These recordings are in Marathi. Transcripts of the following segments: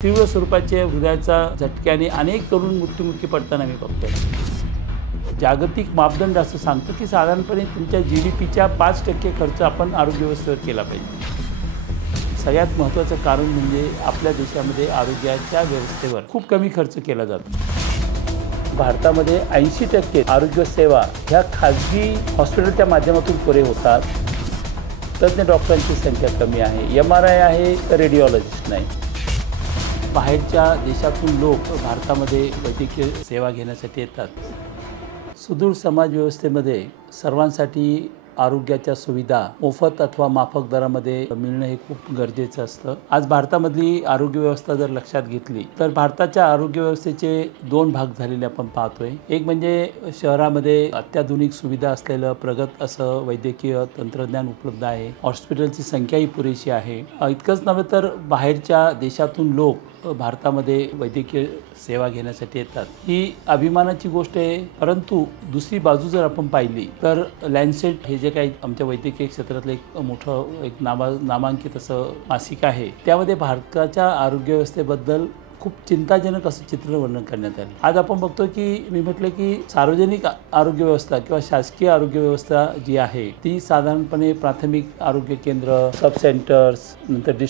तीव्र स्वरूपाचे हृदयाचा झटक्याने अनेक तरुण मृत्युमुखी पडताना मी बघतोय। जागतिक मापदंड असं सांगतो की साधारणपणे तुमच्या जीडीपीच्या 5% खर्च आपण आरोग्य व्यवस्थेवर केला पाहिजे। सगळ्यात महत्त्वाचं कारण म्हणजे आपल्या देशामध्ये आरोग्याच्या व्यवस्थेवर खूप कमी खर्च केला जातो। भारतामध्ये 80% आरोग्य सेवा ह्या खाजगी हॉस्पिटलच्या माध्यमातून पुरे होतात। तज्ञ डॉक्टरांची संख्या कमी आहे, MRI आहे तर रेडिओलॉजिस्ट नाही। बाहेरच्या देशातून लोक भारतामध्ये वैद्यकीय सेवा घेण्यासाठी येतात। सुदूर समाज व्यवस्थेमध्ये सर्वांसाठी आरोग्याच्या सुविधा मोफत अथवा माफक दरामध्ये मिळणं हे खूप गरजेचं असतं। आज भारतामधली आरोग्य व्यवस्था जर लक्षात घेतली तर भारताच्या आरोग्य व्यवस्थेचे दोन भाग झालेले आपण पाहतोय। एक म्हणजे शहरामध्ये अत्याधुनिक सुविधा असलेलं प्रगत असं वैद्यकीय तंत्रज्ञान उपलब्ध आहे, हॉस्पिटलची संख्याही पुरेशी आहे। इतकंच नव्हे तर बाहेरच्या देशातून लोक भारतामध्ये वैद्यकीय सेवा घेण्यासाठी येतात, ही अभिमानाची गोष्ट आहे। परंतु दुसरी बाजू जर आपण पाहिली तर लॅन्सेट हे जे काही आमच्या वैद्यकीय क्षेत्रातलं एक मोठं नामांकित असं मासिक आहे, त्यामध्ये भारताच्या आरोग्य व्यवस्थेबद्दल खूप चिंताजनक असं चित्रवर्णन करण्यात आलं। आज आपण बघतो की मी म्हटलं की सार्वजनिक आरोग्य व्यवस्था किंवा शासकीय आरोग्य व्यवस्था जी आहे ती साधारणपणे प्राथमिक आरोग्य केंद्र, सब सेंटर्स, नंतर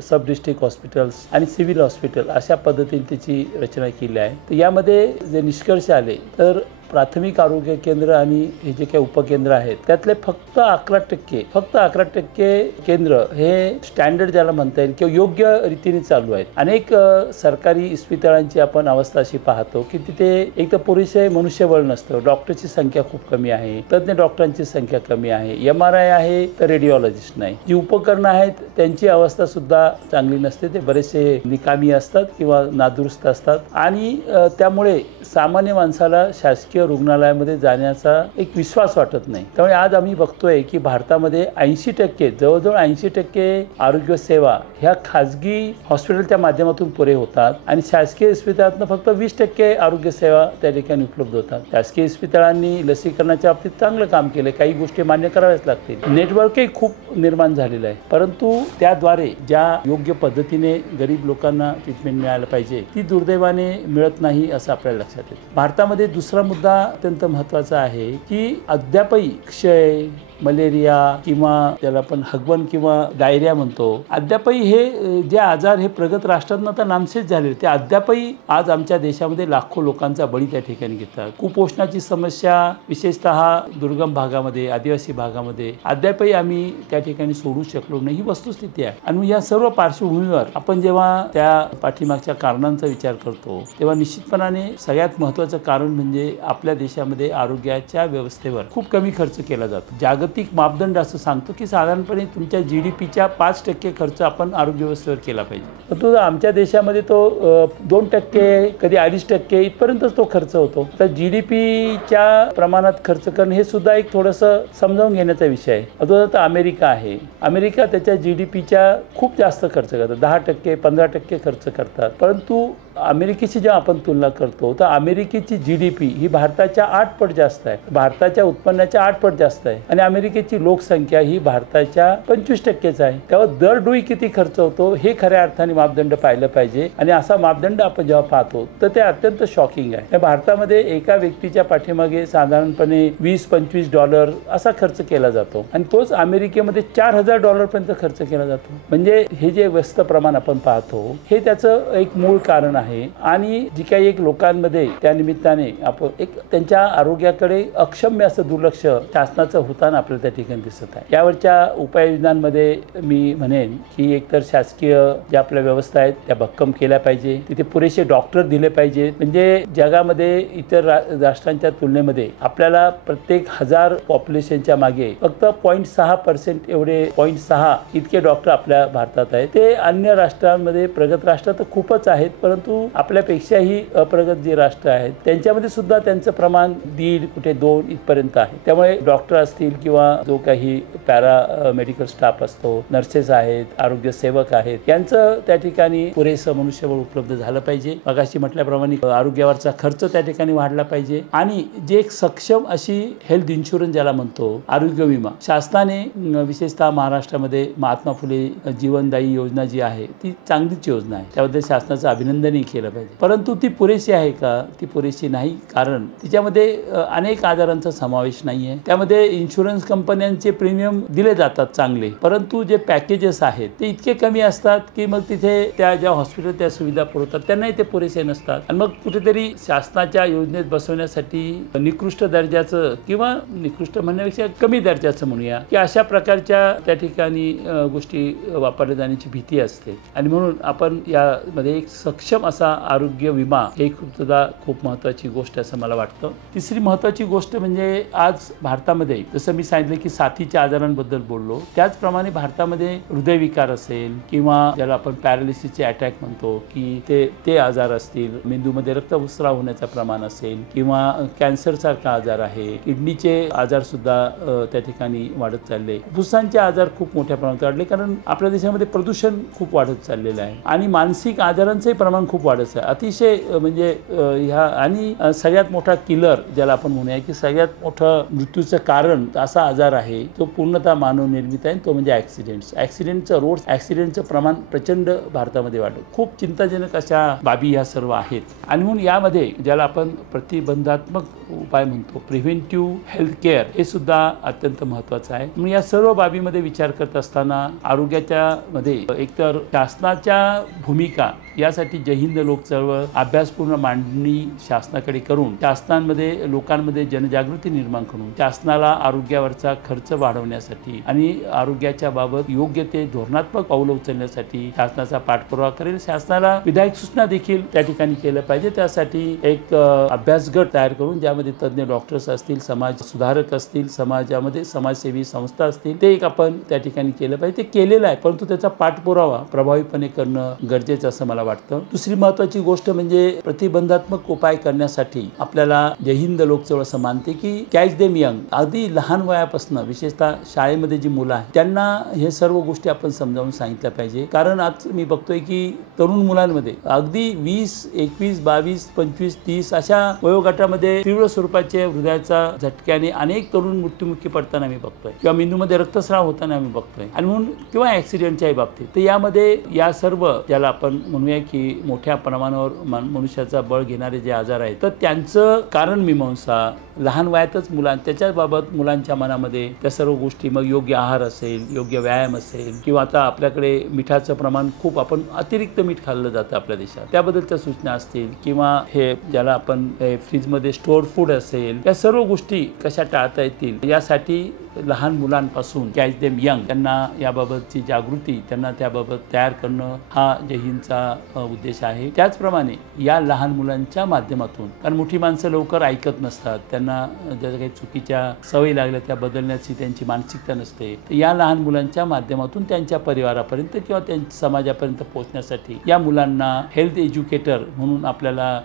सब डिस्ट्रिक्ट हॉस्पिटल्स आणि सिव्हिल हॉस्पिटल अशा पद्धतीने त्याची रचना केली आहे। तर यामध्ये जे निष्कर्ष आले तर प्राथमिक आरोग्य केंद्र आणि हे जे काही उपकेंद्र आहेत त्यातले फक्त 11% केंद्र हे स्टँडर्ड ज्याला म्हणता येईल किंवा योग्य रीतीने चालू आहेत। अनेक सरकारी इस्पितळांची आपण अवस्था अशी पाहतो की तिथे एक तर पुरेसे मनुष्यबळ नसतं, डॉक्टरची संख्या खूप कमी आहे, तज्ञ डॉक्टरांची संख्या कमी आहे, MRI आहे तर रेडिओलॉजिस्ट नाही। जी उपकरणं आहेत त्यांची अवस्था सुद्धा चांगली नसते, ते बरेचसे निकामी असतात किंवा नादुरुस्त असतात आणि त्यामुळे सामान्य माणसाला शासकीय रुग्णालयामध्ये जाण्याचा एक विश्वास वाटत नाही। त्यामुळे आज आम्ही बघतोय की भारतामध्ये 80% जवळजवळ 80% आरोग्य सेवा ह्या खाजगी हॉस्पिटलच्या माध्यमातून पुरे होतात आणि शासकीय इस्पितळातून फक्त 20% आरोग्य सेवा त्या ठिकाणी उपलब्ध होतात। शासकीय इस्पितळांनी लसीकरणाच्या बाबतीत चांगलं काम केलं, काही गोष्टी मान्य कराव्याच लागतील, नेटवर्कही खूप निर्माण झालेलं आहे, परंतु त्याद्वारे ज्या योग्य पद्धतीने गरीब लोकांना ट्रीटमेंट मिळायला पाहिजे ती दुर्दैवाने मिळत नाही असं आपल्याला लक्षात येतं। भारतामध्ये दुसरा मुद्दा अत्यंत महत्त्वाचा आहे की अद्यापही क्षय, मलेरिया किंवा त्याला आपण हगवण किंवा डायरिया म्हणतो, अद्यापही हे जे आजार हे प्रगत राष्ट्रांना तर नामशेष झाले, ते अद्यापही आज आमच्या देशामध्ये लाखो लोकांचा बळी त्या ठिकाणी घेतात। कुपोषणाची समस्या विशेषतः दुर्गम भागामध्ये, आदिवासी भागामध्ये अद्यापही आम्ही त्या ठिकाणी सोडू शकलो नाही, ही वस्तुस्थिती आहे। आणि या सर्व पार्श्वभूमीवर आपण जेव्हा त्या पाठीमागच्या कारणांचा विचार करतो तेव्हा निश्चितपणाने सगळ्यात महत्त्वाचं कारण म्हणजे आपल्या देशामध्ये आरोग्याच्या व्यवस्थेवर खूप कमी खर्च केला जातो। जागतिक मापदंड असं सांगतो की साधारणपणे तुमच्या जीडीपीच्या 5% खर्च आपण आरोग्य व्यवस्थेवर केला पाहिजे, परंतु आमच्या देशामध्ये तो 2%, कधी 2.5% इथपर्यंतच तो खर्च होतो। तर जीडीपीच्या प्रमाणात खर्च करणं हे सुद्धा एक थोडंसं समजावून घेण्याचा विषय आहे। आता अमेरिका आहे, अमेरिका त्याच्या जीडीपीच्या खूप जास्त खर्च करतात, 10%, 15% खर्च करतात, परंतु अमेरिकेची जेव्हा आपण तुलना करतो तर अमेरिकेची जीडीपी ही भारताच्या 8 पट जास्त आहे, भारताच्या उत्पन्नाच्या 8 पट जास्त आहे आणि अमेरिकेची लोकसंख्या ही भारताच्या 25%च आहे। तेव्हा दर डोई किती खर्च होतो हे खऱ्या अर्थाने मापदंड पाहिलं पाहिजे आणि असा मापदंड आपण जेव्हा पाहतो तर ते अत्यंत शॉकिंग आहे। भारतामध्ये एका व्यक्तीच्या पाठीमागे साधारणपणे $20-25 असा खर्च केला जातो आणि तोच अमेरिकेमध्ये $4000 पर्यंत खर्च केला जातो। म्हणजे हे जे व्यस्त प्रमाण आपण पाहतो हे त्याचं एक मूळ कारण आहे आणि जी काही एक लोकांमध्ये त्या निमित्ताने आपण एक त्यांच्या आरोग्याकडे अक्षम्य असं दुर्लक्ष शासनाचं होताना आपल्याला त्या ठिकाणी दिसत आहे। यावरच्या उपाययोजनांमध्ये मी म्हणेन की एकतर शासकीय ज्या आपल्या व्यवस्था आहेत त्या भक्कम केल्या पाहिजे, तिथे पुरेसे डॉक्टर दिले पाहिजे। म्हणजे जगामध्ये इतर राष्ट्रांच्या तुलनेमध्ये आपल्याला प्रत्येक 1000 पॉप्युलेशनच्या मागे फक्त 0.6% एवढे 0.6 इतके डॉक्टर आपल्या भारतात आहेत। ते अन्य राष्ट्रांमध्ये प्रगत राष्ट्रात खूपच आहेत, परंतु परंतु आपल्यापेक्षाही अप्रगत जे राष्ट्र आहेत त्यांच्यामध्ये सुद्धा त्यांचं प्रमाण 1.5 कुठे 2 इथपर्यंत आहे. त्यामुळे डॉक्टर असतील किंवा जो काही पॅरा मेडिकल स्टाफ असतो, नर्सेस आहेत, आरोग्य सेवक आहेत, यांचं त्या ठिकाणी पुरेसं मनुष्यबळ उपलब्ध झालं पाहिजे. मगाशी म्हटल्याप्रमाणे आरोग्यावरचा खर्च त्या ठिकाणी वाढला पाहिजे आणि जे एक सक्षम अशी हेल्थ इन्शुरन्स ज्याला म्हणतो, आरोग्य विमा शासनाने विशेषतः महाराष्ट्रामध्ये महात्मा फुले जीवनदायी योजना जी आहे ती चांगलीच योजना आहे. त्याबद्दल शासनाचं अभिनंदनही केलं पाहिजे. परंतु ती पुरेशी आहे का? ती पुरेशी नाही. कारण तिच्यामध्ये अनेक आजारांचा समावेश नाही आहे. त्यामध्ये इन्शुरन्स कंपन्यांचे प्रीमियम दिले जातात चांगले, परंतु जे पॅकेजेस आहेत ते इतके कमी असतात की मग तिथे त्या ज्या हॉस्पिटल त्या सुविधा पुरवतात त्यांनाही ते पुरेसे नसतात. आणि मग कुठेतरी शासनाच्या योजनेत बसवण्यासाठी निकृष्ट दर्जाचं किंवा निकृष्ट म्हणण्यापेक्षा कमी दर्जाचं म्हणूया की अशा प्रकारच्या त्या ठिकाणी गोष्टी वापरल्या जाण्याची भीती असते. आणि म्हणून आपण यामध्ये एक सक्षम असा आरोग्य विमा हे सुद्धा खूप महत्त्वाची गोष्ट असं मला वाटतं. तिसरी महत्त्वाची गोष्ट म्हणजे आज भारतामध्ये जसं मी सांगितलं की साथीच्या आजारांबद्दल बोललो, त्याचप्रमाणे भारतामध्ये हृदयविकार असेल किंवा ज्याला आपण पॅरालिसिसचे अटॅक म्हणतो की ते आजार असतील, मेंदूमध्ये रक्तस्राव होण्याचं प्रमाण असेल किंवा कॅन्सर सारखा आजार आहे, किडनीचे आजार सुद्धा त्या ठिकाणी वाढत चालले, फुफ्फुसांचे आजार खूप मोठ्या प्रमाणात वाढले कारण आपल्या देशामध्ये प्रदूषण खूप वाढत चाललेलं आहे आणि मानसिक आजारांचंही प्रमाण खूप वाढत आहे. अतिशय म्हणजे ह्या आणि सगळ्यात मोठा किलर ज्याला आपण म्हणूया की सगळ्यात मोठं मृत्यूचं कारण असा आजार आहे तो पूर्णतः मानवनिर्मित आहे, तो म्हणजे ॲक्सिडेंटचं रोड ॲक्सिडेंटचं प्रमाण प्रचंड भारतामध्ये वाढलं. खूप चिंताजनक अशा बाबी ह्या सर्व आहेत. आणि म्हणून यामध्ये ज्याला आपण प्रतिबंधात्मक उपाय म्हणतो, प्रिव्हेंटिव्ह हेल्थ केअर, हे सुद्धा अत्यंत महत्त्वाचं आहे. म्हणून या सर्व बाबीमध्ये विचार करत असताना आरोग्याच्या मध्ये एकतर शासनाच्या भूमिका यासाठी जय हिंद लोक चळवळ अभ्यासपूर्ण मांडणी शासनाकडे करून शासनांमध्ये लोकांमध्ये जनजागृती निर्माण करून शासनाला आरोग्यावरचा खर्च वाढवण्यासाठी आणि आरोग्याच्या बाबत योग्य ते धोरणात्मक पावलं उचलण्यासाठी शासनाचा पाठपुरावा करेल. शासनाला विधायक सूचना देखील त्या ठिकाणी केलं पाहिजे. त्यासाठी एक अभ्यास गट तयार करून ज्यामध्ये तज्ज्ञ डॉक्टर्स असतील, समाज सुधारक असतील, समाजामध्ये समाजसेवी संस्था असतील, ते एक आपण त्या ठिकाणी केलं पाहिजे. ते केलेलं आहे, परंतु त्याचा पाठपुरावा प्रभावीपणे करणं गरजेचं असं मला वाटतं. दुसरी महत्त्वाची गोष्ट म्हणजे प्रतिबंधात्मक उपाय करण्यासाठी आपल्याला जय हिंद लोक चळवळ असं मानते की कॅच देम यंग, अगदी लहान वयापासून विशेषतः शाळेमध्ये जी मुलं आहेत त्यांना हे सर्व गोष्टी आपण समजावून सांगितल्या पाहिजे. कारण आज मी बघतोय की तरुण मुलांमध्ये अगदी 20, 21, 22, 25, 30 अशा वयोगटामध्ये तीव्र स्वरूपाचे हृदयाचा झटक्याने अनेक तरुण मृत्युमुखी पडताना मी बघतोय किंवा मेंदूमध्ये रक्तस्राव होताना मी बघतोय. आणि म्हणून किंवा ॲक्सिडेंटच्याही बाबतीत तर यामध्ये या सर्व ज्याला आपण म्हणूया की मोठ्या प्रमाणावर मनुष्याचा बळ घेणारे जे आजार आहेत तर त्यांचं कारण मीमांसा लहान वयातच त्याच्याबाबत मुलांच्या मनामध्ये त्या सर्व गोष्टी, मग योग्य आहार असेल, योग्य व्यायाम असेल किंवा आता आपल्याकडे मिठाचं प्रमाण खूप आपण अतिरिक्त मीठ खाल्लं जातं आपल्या देशात, त्याबद्दलच्या सूचना असतील किंवा हे ज्याला आपण फ्रीजमध्ये स्टोअर फूड असेल, या सर्व गोष्टी कशा टाळता येतील यासाठी लहान मुलांपासून कॅच देम यंग त्यांना याबाबतची जागृती त्यांना त्याबाबत तयार करणं हा जय हिंदचा उद्देश आहे. त्याचप्रमाणे या लहान मुलांच्या माध्यमातून, कारण मोठी माणसं लवकर ऐकत नसतात, त्यांना ज्या काही चुकीच्या सवयी लागल्या त्या बदलण्याची त्यांची मानसिकता नसते, या लहान मुलांच्या माध्यमातून त्यांच्या परिवारापर्यंत किंवा त्यांच्या समाजापर्यंत पोहोचण्यासाठी या मुलांना हेल्थ एज्युकेटर म्हणून आपल्याला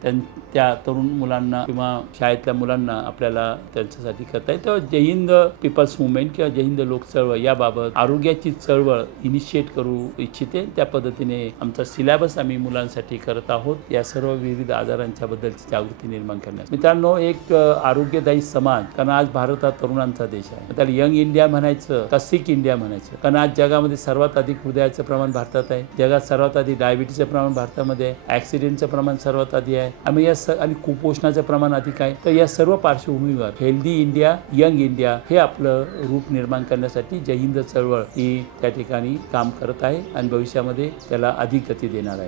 त्या तरुण मुलांना किंवा शाळेतल्या मुलांना आपल्याला त्यांच्यासाठी करता येतं. जय हिंद पीपल्स मुवमेंट किंवा जय हिंद लोक चळवळ याबाबत आरोग्याची चळवळ इनिशिएट करू इच्छिते. त्या पद्धतीने आमचा सिलेबस आम्ही मुलांसाठी करत आहोत, या सर्व विविध आजारांच्या बद्दलची जागृती निर्माण करण्यास. मित्रांनो, एक आरोग्यदायी समाज, कारण आज भारत हा तरुणांचा देश आहे, त्याला यंग इंडिया म्हणायचं का सिक इंडिया म्हणायचं, कारण आज जगामध्ये सर्वात अधिक हृदयाचं प्रमाण भारतात आहे, जगात सर्वात अधिक डायबिटीचं प्रमाण भारतामध्ये आहे, ॲक्सिडेंटचं प्रमाण सर्वात अधिक आहे आणि कुपोषणाचं प्रमाण अधिक आहे. तर या सर्व पार्श्वभूमीवर हेल्दी इंडिया, यंग इंडिया हे आपलं रूप निर्माण करण्यासाठी जय हिंद चळवळ ही त्या ठिकाणी काम करत आहे आणि भविष्यामध्ये त्याला अधिक गती देणार आहे.